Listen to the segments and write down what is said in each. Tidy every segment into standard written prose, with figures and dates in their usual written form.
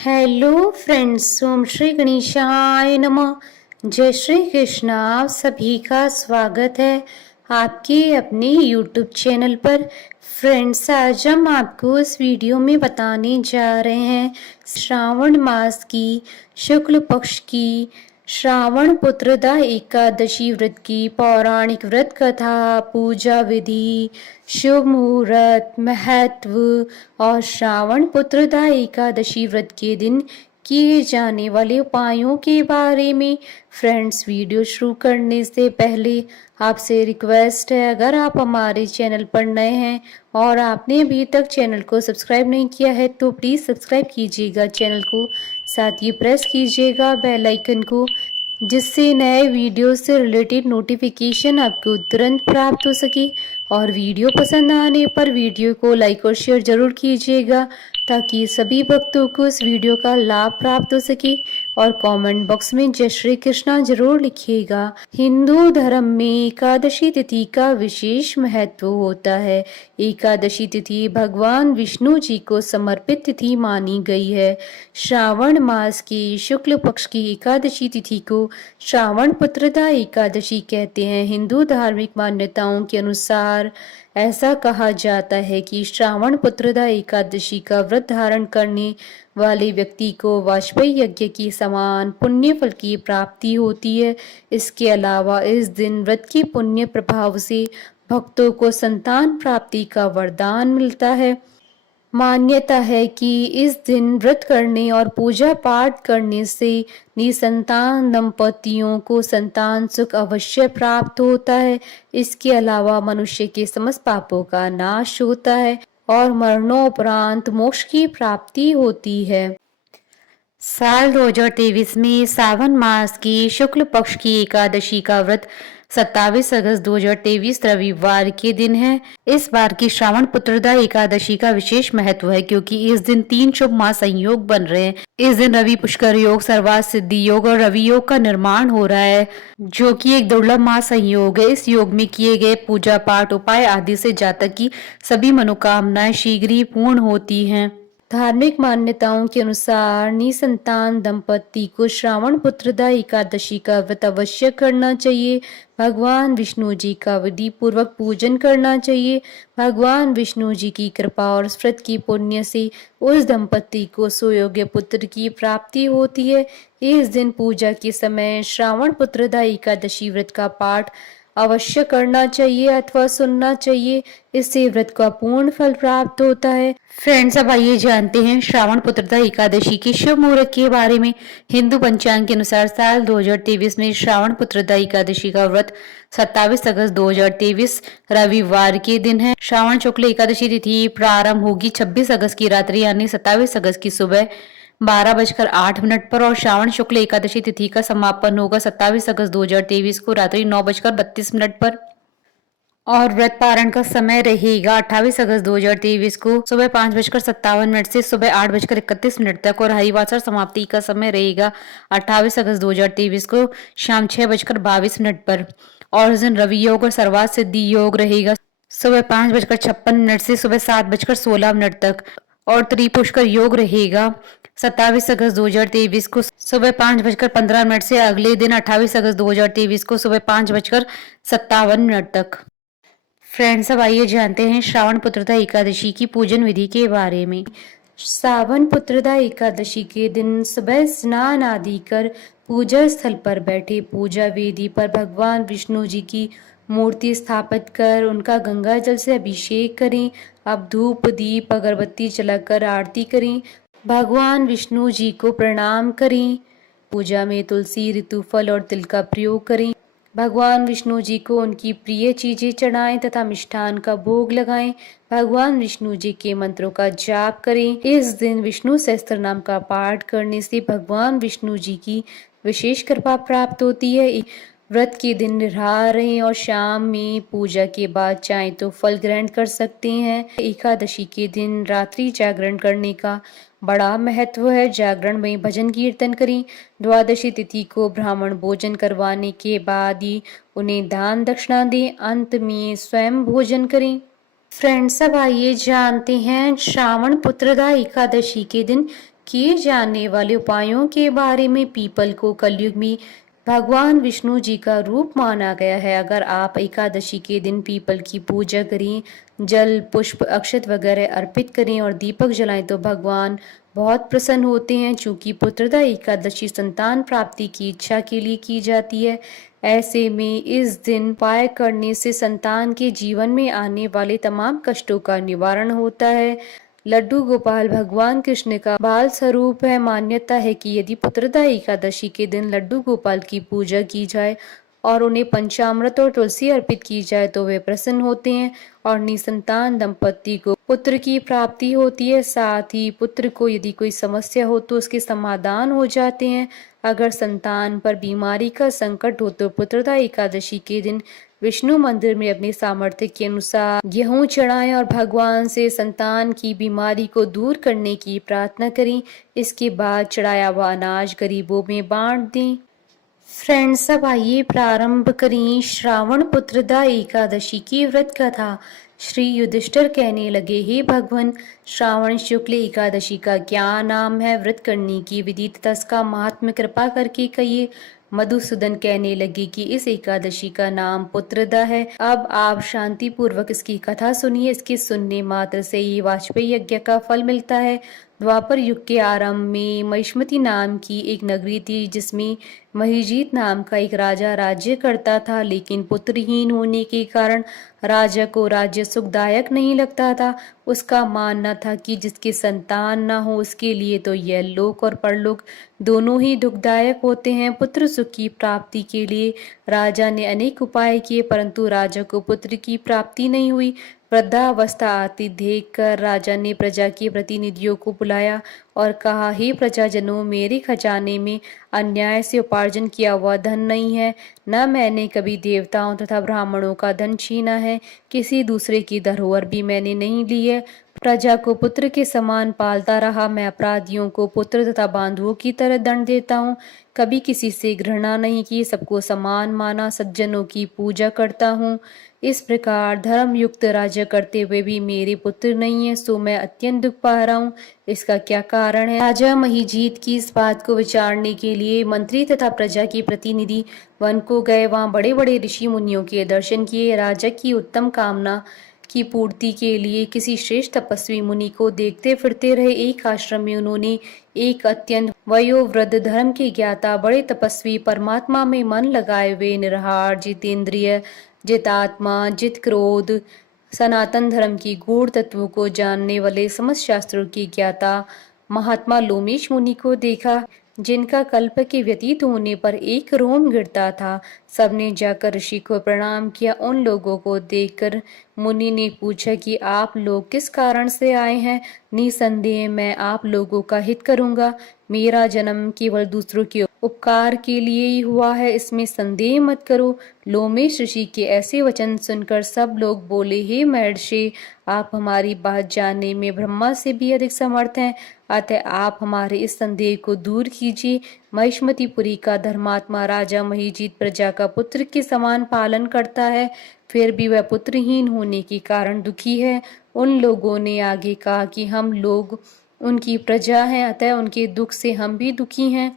Hello friends, ओम श्री गणेशाय नमः। जय श्री कृष्णा। आप सभी का स्वागत है आपके अपने यूट्यूब चैनल पर। फ्रेंड्स, आज हम आपको इस वीडियो में बताने जा रहे हैं श्रावण मास की शुक्ल पक्ष की श्रावण पुत्रदा एकादशी व्रत की पौराणिक व्रत कथा, पूजा विधि, शुभ मुहूर्त, महत्व और श्रावण पुत्रदा एकादशी व्रत के दिन किए जाने वाले उपायों के बारे में। फ्रेंड्स, वीडियो शुरू करने से पहले आपसे रिक्वेस्ट है, अगर आप हमारे चैनल पर नए हैं और आपने अभी तक चैनल को सब्सक्राइब नहीं किया है तो प्लीज़ सब्सक्राइब कीजिएगा चैनल को, साथ ही प्रेस कीजिएगा बेल आइकन को, जिससे नए वीडियो से रिलेटेड नोटिफिकेशन आपको तुरंत प्राप्त हो सके। और वीडियो पसंद आने पर वीडियो को लाइक और शेयर जरूर कीजिएगा ताकि सभी भक्तों को इस वीडियो का लाभ प्राप्त हो सके। और कमेंट बॉक्स में जय श्री कृष्णा जरूर लिखिएगा। हिंदू धर्म में एकादशी तिथि का विशेष महत्व होता है। एकादशी तिथि भगवान विष्णु जी को समर्पित तिथि मानी गई है। श्रावण मास की शुक्ल पक्ष की एकादशी तिथि को श्रावण पुत्रदा एकादशी कहते हैं। हिंदू धार्मिक मान्यताओं के अनुसार ऐसा कहा जाता है कि श्रावण पुत्रदा एकादशी का व्रत धारण करने वाले व्यक्ति को वाजपेयी यज्ञ की समान पुण्य फल की प्राप्ति होती है। इसके अलावा इस दिन व्रत के पुण्य प्रभाव से भक्तों को संतान प्राप्ति का वरदान मिलता है। मान्यता है कि इस दिन व्रत करने और पूजा पाठ करने से निसंतान दंपतियों को संतान सुख अवश्य प्राप्त होता है। इसके अलावा मनुष्य के समस्त पापों का नाश होता है और मरणोपरांत मोक्ष की प्राप्ति होती है। साल 2023 में सावन मास की शुक्ल पक्ष की एकादशी का व्रत 27 अगस्त 2023 रविवार के दिन है। इस बार की श्रावण पुत्रदा एकादशी का विशेष महत्व है क्योंकि इस दिन 3 शुभ महासंयोग बन रहे हैं। इस दिन रवि पुष्कर योग, सर्वार्थ सिद्धि योग और रवि योग का निर्माण हो रहा है, जो कि एक दुर्लभ महासंयोग है। इस योग में किए गए पूजा पाठ उपाय आदि से जातक की सभी मनोकामनाएं शीघ्र ही पूर्ण होती हैं। धार्मिक मान्यताओं के अनुसार निसंतान दंपति को श्रावण पुत्रदा एकादशी का व्रत अवश्य करना चाहिए। भगवान विष्णु जी का विधि पूर्वक पूजन करना चाहिए। भगवान विष्णु जी की कृपा और व्रत की पुण्य से उस दंपति को सुयोग्य पुत्र की प्राप्ति होती है। इस दिन पूजा के समय श्रावण पुत्रदा एकादशी व्रत का पाठ अवश्य करना चाहिए अथवा सुनना चाहिए। इससे व्रत का पूर्ण फल प्राप्त होता है। फ्रेंड्स, अब आइए जानते हैं श्रावण पुत्रदा एकादशी के शुभ मुहूर्त के बारे में। हिंदू पंचांग के अनुसार साल 2023 में श्रावण पुत्रदा एकादशी का व्रत 27 अगस्त 2023 रविवार के दिन है। श्रावण शुक्ल एकादशी तिथि प्रारंभ होगी 26 अगस्त की रात्रि यानी 27 अगस्त की सुबह 12:08 पर और श्रावण शुक्ल एकादशी तिथि का समापन होगा 27 अगस्त 2023 को रात्रि 9:32 पर और व्रत पारण का समय रहेगा 28 अगस्त 2023 को सुबह 5:57 से सुबह 8:31 तक और हरिवासर समाप्ति का समय रहेगा 28 अगस्त 2023 को शाम 6:22 पर और उस दिन रवि योग और सर्वार्थ सिद्धि योग रहेगा सुबह 5:56 से सुबह 7:16 तक और त्रिपुष्कर योग रहेगा 27 अगस्त 2023 को सुबह 5:15 से अगले दिन 28 अगस्त 2023 को सुबह 5:57 तक। फ्रेंड्स, अब आइए जानते हैं श्रावण पुत्रदा एकादशी की पूजन विधि के बारे में। सावन पुत्रदा एकादशी के दिन सुबह स्नान आदि कर पूजा स्थल पर बैठे पूजा वेदी पर भगवान विष्णु जी की मूर्ति स्थापित कर उनका गंगा जल से अभिषेक करें। अब धूप दीप अगरबत्ती जलाकर आरती करें। भगवान विष्णु जी को प्रणाम करें। पूजा में तुलसी, ऋतुफल और तिल का प्रयोग करें। भगवान विष्णु जी को उनकी प्रिय चीजें चढ़ाएं तथा मिष्ठान का भोग लगाएं। भगवान विष्णु जी के मंत्रों का जाप करें। इस दिन विष्णु सहस्त्र नाम का पाठ करने से भगवान विष्णु जी की विशेष कृपा प्राप्त होती है। व्रत के दिन निराहार रहें और शाम में पूजा के बाद चाहे तो फल ग्रहण कर सकते हैं। एकादशी के दिन रात्रि जागरण करने का बड़ा महत्व है। जागरण में भजन कीर्तन करें। द्वादशी तिथि को ब्राह्मण भोजन करवाने के बाद ही उन्हें दान दक्षिणा दें। अंत में स्वयं भोजन करें। फ्रेंड्स, अब आइए जानते हैं श्रावण पुत्रदा एकादशी के दिन किए जाने वाले उपायों के बारे में। पीपल को कलयुग में भगवान विष्णु जी का रूप माना गया है। अगर आप एकादशी के दिन पीपल की पूजा करें, जल पुष्प अक्षत वगैरह अर्पित करें और दीपक जलाएं तो भगवान बहुत प्रसन्न होते हैं। चूंकि पुत्रदा एकादशी संतान प्राप्ति की इच्छा के लिए की जाती है, ऐसे में इस दिन उपाय करने से संतान के जीवन में आने वाले तमाम कष्टों का निवारण होता है। लड्डू गोपाल भगवान कृष्ण का बाल स्वरूप है। मान्यता है कि यदि पुत्रदा एकादशी के दिन लड्डू गोपाल की पूजा की जाए और उन्हें पंचामृत और तुलसी अर्पित की जाए तो वे प्रसन्न होते हैं और निसंतान दंपति को पुत्र की प्राप्ति होती है। साथ ही पुत्र को यदि कोई समस्या हो तो उसके समाधान हो जाते हैं। अगर संतान पर बीमारी का संकट हो तो पुत्रदा एकादशी के दिन विष्णु मंदिर में अपने सामर्थ्य के अनुसार गेहूं चढ़ाएं और भगवान से संतान की बीमारी को दूर करने की प्रार्थना करें। इसके बाद चढ़ाया हुआ अनाज गरीबों में बांट दें। फ्रेंड्स, अब आइए प्रारंभ करें श्रावण पुत्रदा एकादशी की व्रत कथा। श्री युधिष्ठिर कहने लगे, हे भगवान, श्रावण शुक्ल एकादशी का क्या नाम है? व्रत करने की विधि तथा इसका महात्म्य कृपा करके कहिए। मधुसूदन कहने लगे कि इस एकादशी का नाम पुत्रदा है। अब आप शांति पूर्वक इसकी कथा सुनिए। इसके सुनने मात्र से ही वाजपेयी यज्ञ का फल मिलता है। द्वापर युग के आरंभ में महिष्मति नाम की एक नगरी थी जिसमें महिजीत नाम का एक राजा राज्य करता था, लेकिन पुत्रहीन होने के कारण राजा को राज्य सुखदायक नहीं लगता था। उसका मानना था कि जिसके संतान न हो उसके लिए तो यह लोक और परलोक दोनों ही दुखदायक होते हैं। पुत्र सुख की प्राप्ति के लिए राजा ने अनेक उपाय किए, परंतु राजा को पुत्र की प्राप्ति नहीं हुई। वृद्धावस्था आती देखकर राजा ने प्रजा के प्रतिनिधियों को बुलाया और कहा, हे प्रजाजनों, मेरे खजाने में अन्याय से उपार्जन किया हुआ धन नहीं है। न मैंने कभी देवताओं तथा ब्राह्मणों का धन छीना है, किसी दूसरे की धरोहर भी मैंने नहीं ली है। प्रजा को पुत्र के समान पालता रहा। मैं अपराधियों को पुत्र तथा बांधुओं की तरह दंड देता हूँ। कभी किसी से घृणा नहीं की, सबको समान माना, सज्जनों की पूजा करता हूँ। इस प्रकार धर्म युक्त राज्य करते हुए भी मेरे पुत्र नहीं है, सो मैं अत्यंत दुख पा रहा हूँ। इसका क्या कारण है? राजा महिजीत की इस बात को विचारने के लिए मंत्री तथा प्रजा के प्रतिनिधि वन को गए। वहां बड़े बड़े ऋषि मुनियों के दर्शन किए। राजा की उत्तम कामना की पूर्ति के लिए किसी श्रेष्ठ तपस्वी मुनि को देखते फिरते रहे। एक आश्रम में उन्होंने एक अत्यंत वयोवृद्ध धर्म के ज्ञाता बड़े तपस्वी, परमात्मा में मन लगाए हुए, निरहार, जितेंद्रिय, जितात्मा, जित क्रोध, सनातन धर्म की गूढ़ तत्वों को जानने वाले समस्त शास्त्रों की ज्ञाता महात्मा लोमेश मुनि को देखा, जिनका कल्प के व्यतीत होने पर एक रोम गिरता था। सबने जाकर ऋषि को प्रणाम किया। उन लोगों को देखकर मुनि ने पूछा कि आप लोग किस कारण से आए हैं? निसंदेह मैं आप लोगों का हित करूंगा। मेरा जन्म केवल दूसरों के उपकार के लिए ही हुआ है, इसमें संदेह मत करो। लोमेश ऋषि के ऐसे वचन सुनकर सब लोग बोले, हे महर्षि, आप हमारी बात जानने में ब्रह्मा से भी अधिक समर्थ हैं, अतः आप हमारे इस संदेह को दूर कीजिए। महिष्मतिपुरी का धर्मात्मा राजा महिजीत प्रजा का पुत्र के समान पालन करता है, फिर भी वह पुत्रहीन होने के कारण दुखी है। उन लोगों ने आगे कहा कि हम लोग उनकी प्रजा हैं, अतः उनके दुख से हम भी दुखी हैं।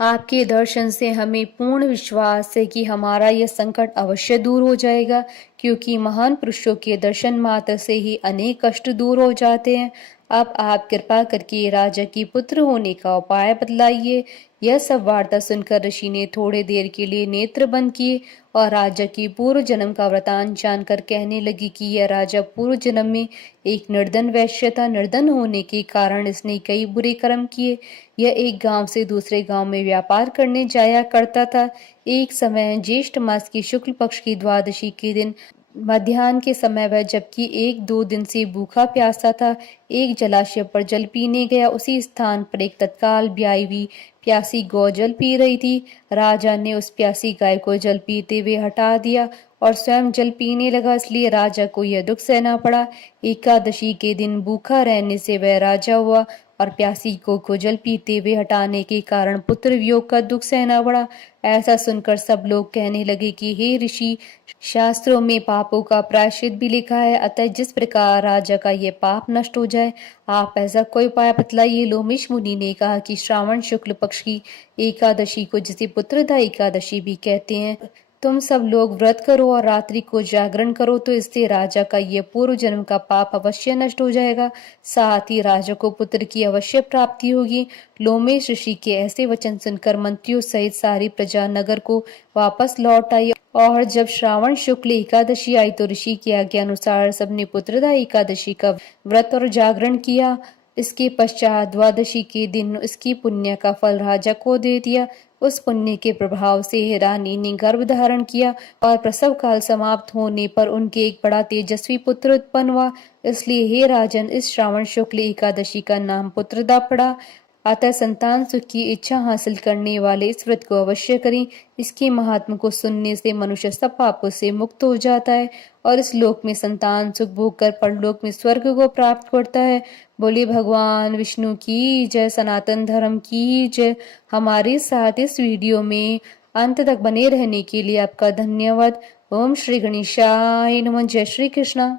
आपके दर्शन से हमें पूर्ण विश्वास है कि हमारा यह संकट अवश्य दूर हो जाएगा, क्योंकि महान पुरुषों के दर्शन मात्र से ही अनेक कष्ट दूर हो जाते हैं। अब आप कृपा करके राजा की पुत्र होने का उपाय बतलाइए। यह सब वार्ता सुनकर ऋषि ने थोड़े देर के लिए नेत्र बंद किए और राजा की पूर्व जन्म का वृतांत जानकर कहने लगी कि यह राजा पूर्व जन्म में एक निर्धन वैश्य था। निर्धन होने के कारण इसने कई बुरे कर्म किए। यह एक गांव से दूसरे गांव में व्यापार करने जाया करता था। एक समय ज्येष्ठ मास की शुक्ल पक्ष की द्वादशी के दिन मध्याह्न के समय वह, जबकि 1-2 दिन से भूखा प्यासा था, एक जलाशय पर जल पीने गया। उसी स्थान पर एक तत्काल ब्याई हुई प्यासी गौ जल पी रही थी। राजा ने उस प्यासी गाय को जल पीते हुए हटा दिया और स्वयं जल पीने लगा, इसलिए राजा को यह दुख सहना पड़ा। एकादशी के दिन भूखा रहने से वह राजा हुआ और प्यासी को जल पीते हुए हटाने के कारण पुत्र वियोग का दुख सहना पड़ा। ऐसा सुनकर सब लोग कहने लगे कि हे ऋषि, शास्त्रों में पापों का प्रायश्चित भी लिखा है, अतः जिस प्रकार राजा का ये पाप नष्ट हो जाए आप ऐसा कोई उपाय बतलाइए। लोमेश मुनि ने कहा कि श्रावण शुक्ल पक्ष की एकादशी को जिसे पुत्रदा एकादशी भी कहते हैं, तुम सब लोग व्रत करो और रात्रि को जागरण करो, तो इससे राजा का ये पूर्व जन्म का पाप अवश्य नष्ट हो जाएगा, साथ ही राजा को पुत्र की अवश्य प्राप्ति होगी। लोमेश ऋषि के ऐसे वचन सुनकर मंत्रियों सहित सारी प्रजा नगर को वापस लौट आई और जब श्रावण शुक्ल एकादशी आई तो ऋषि की आज्ञा अनुसार सबने पुत्रदा एकादशी का व्रत और जागरण किया। इसके पश्चात द्वादशी के दिन इसकी पुण्य का फल राजा को दे दिया। उस पुण्य के प्रभाव से रानी ने गर्भ धारण किया और प्रसव काल समाप्त होने पर उनके एक बड़ा तेजस्वी पुत्र उत्पन्न हुआ। इसलिए हे राजन, इस श्रावण शुक्ल एकादशी का नाम पुत्रदा पड़ा। अतः संतान सुख की इच्छा हासिल करने वाले इस व्रत को अवश्य करें। इसके महात्म को सुनने से मनुष्य सब पापों से मुक्त हो जाता है और इस लोक में संतान सुख भोग कर परलोक में स्वर्ग को प्राप्त करता है। बोले भगवान विष्णु की जय, सनातन धर्म की जय। हमारे साथ इस वीडियो में अंत तक बने रहने के लिए आपका धन्यवाद। ओम श्री गणेशाय नमः। जय श्री कृष्णा।